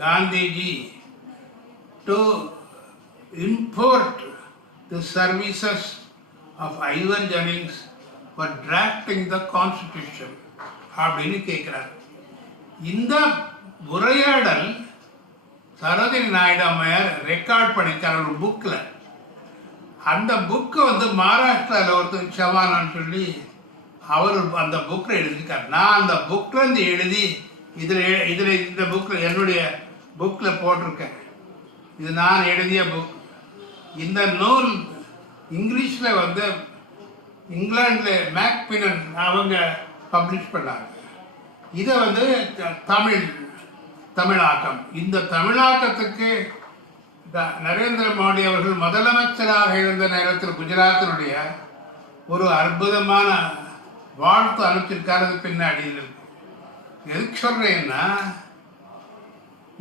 Gandhiji to import the services of Ivan Jennings for drafting the constitution அப்படின்னு கேட்கிறார். இந்த உரையாடல் சரோஜினி நாயுடு அம்மையார் ரெக்கார்ட் பண்ணியிருக்கார் ஒரு புக்கில். அந்த புக்கை மகாராஷ்டிராவில் ஒருத்தர் சவானான்னு சொல்லி அவர் அந்த புக்கில் எழுதியிருக்கார். நான் அந்த புக்கிலேருந்து எழுதி இதில் இந்த புக்கில் என்னுடைய புக்கில் போட்டிருக்கேன். இது நான் எழுதிய புக். இந்த நூல் இங்கிலீஷில் இங்கிலாண்டில் மேக்பினன் அவங்க பப்ளிஷ் பண்ணாங்க. இதை தமிழாக்கம். இந்த தமிழாக்கத்துக்கு நரேந்திர மோடி அவர்கள் முதலமைச்சராக இருந்த நேரத்தில் குஜராத்தினுடைய ஒரு அற்புதமான வாழ்த்து அனுப்பிச்சிருக்காரு. பின்னாடி எதுக்கு சொல்றேன்னா,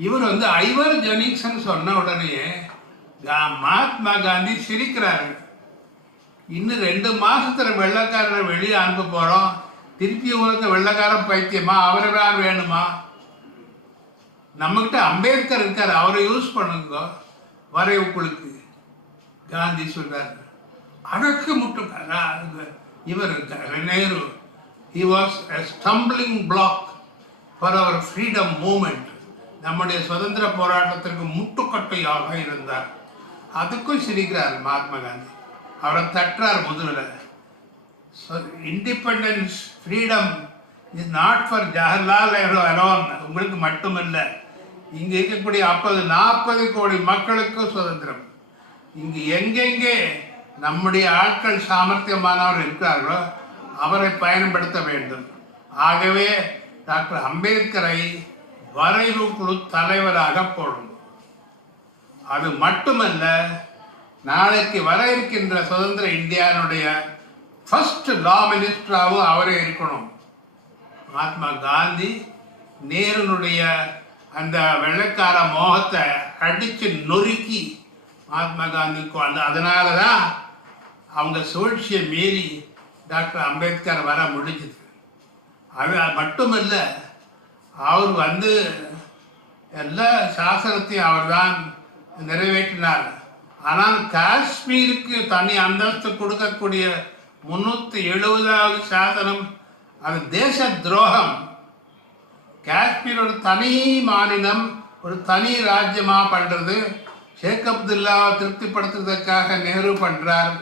இவர் ஐவர் ஜெனிங்ஸ் சொன்ன உடனே மகாத்மா காந்தி சிரிக்கிறாரு. இன்னும் 2 மாசத்துல வெள்ளக்காரரை வெளியே அனுப்ப போறோம், திருப்பி உங்களுக்கு வெள்ளக்காரன் பைத்தியமா, அவரை தான் வேணுமா? நம்மகிட்ட அம்பேத்கர் இருக்காரு, அவரை யூஸ் பண்ணுங்க வரைவுக்குழுக்கு. காந்தி சொல்றாரு. அதற்கு முட்டு இவர் Nehru, he was a stumbling block for our freedom movement. நம்முடைய சுதந்திர போராட்டத்திற்கு முட்டுக்கட்டையாக இருந்தார். அதுக்கும் சிரிக்கிறார் மகாத்மா காந்தி. அவரை தட்டுறார் முதுகில். Independence freedom is not for Jawaharlal Nehru alone, உங்களுக்கு மட்டுமல்ல, இங்கே இருக்கக்கூடிய 40 கோடி மக்களுக்கும் சுதந்திரம். இங்கு எங்கெங்கே நம்முடைய ஆட்கள் சாமர்த்தியமானவர் இருக்கிறார்களோ அவரை பயன்படுத்த வேண்டும். ஆகவே டாக்டர் அம்பேத்கரை வரைவு குழு தலைவராக போடும். அது மட்டுமல்ல, நாளைக்கு வர இருக்கின்ற சுதந்திர இந்தியாவுடைய ஃபர்ஸ்ட் லா மினிஸ்டராகவும் அவரே இருக்கணும். மகாத்மா காந்தி நேருனுடைய அந்த வெள்ளைக்கார மோகத்தை அடித்து நொறுக்கி மகாத்மா காந்திக்கு அதனால தான் அவங்க சூழ்ச்சியை மீறி டாக்டர் அம்பேத்கர் வர முடிஞ்சது. அது மட்டுமல்ல, அவர் எல்லா சாசனத்தையும் அவர் தான் நிறைவேற்றினார். ஆனால் காஷ்மீருக்கு தனி அந்தஸ்து கொடுக்கக்கூடிய 370வது சாசனம் அது தேச துரோகம். காஷ்மீர் ஒரு தனி மாநிலம், ஒரு தனி ராஜ்யமா பண்றது ஷேக் அப்துல்லாவை திருப்திப்படுத்துவதற்காக நேரு பண்றார்.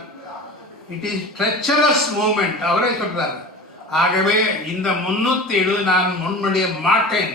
இட் இஸ் ட்ரெச்சரஸ் மூமெண்ட், அவரே சொல்றார். ஆகவே இந்த 370 நான் முன்மொழிய மாட்டேன்.